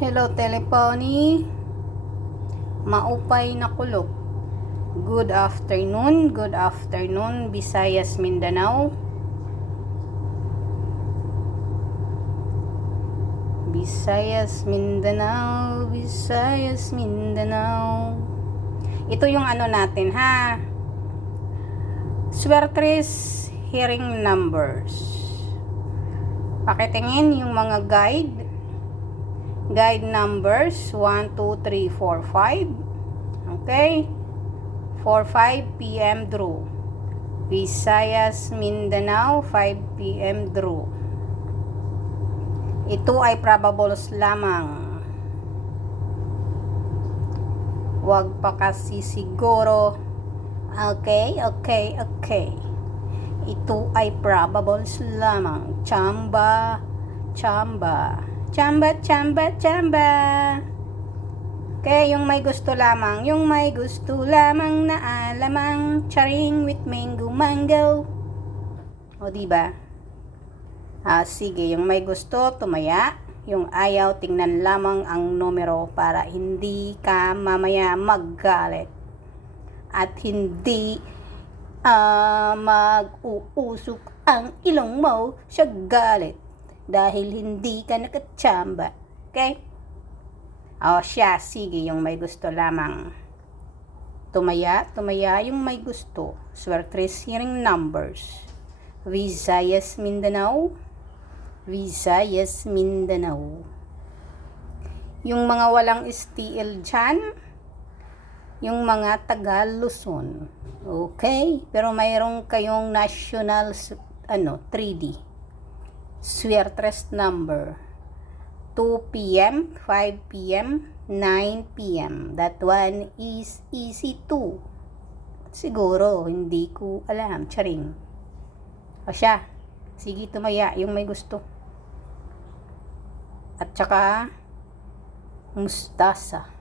Hello, telepony. Maupay na kulog. Good afternoon, Visayas, Mindanao. Visayas, Mindanao. Ito yung ano natin, ha? Swertres hearing numbers. Pakitingin yung mga guide numbers 1, 2, 3, 4, 5. Okay? 4-5 p.m. draw. Visayas, Mindanao, 5 p.m. draw. Ito ay probables lamang. Huwag pa kasi siguro. Okay. Ito ay probables lamang. Chamba. Okay, yung may gusto lamang na alamang charing with mango. O diba? Sige, yung may gusto tumaya, yung ayaw tingnan lamang ang numero para hindi ka mamaya maggalit at hindi mag-uusok ang ilong mo sa galit dahil hindi ka nakachamba. Okay? Sige, yung may gusto lamang. Tumaya yung may gusto. Swertres hearing numbers. Visayas, Mindanao. Yung mga walang STL dyan, yung mga taga Luzon. Okay? Pero mayroon kayong national 3D. Swertres number. 2 p.m., 5 p.m., 9 p.m. That one is easy too. Siguro, hindi ko alam. Charing. Siya. Sige, tumaya yung may gusto. At saka, mustasa.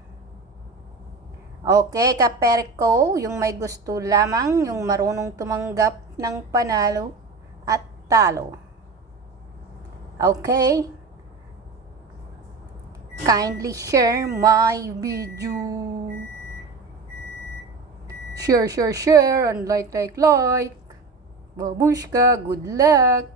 Okay, kaperko, yung may gusto lamang, yung marunong tumanggap ng panalo at talo. Okay? Kindly share my video. Share and like. Babushka, good luck.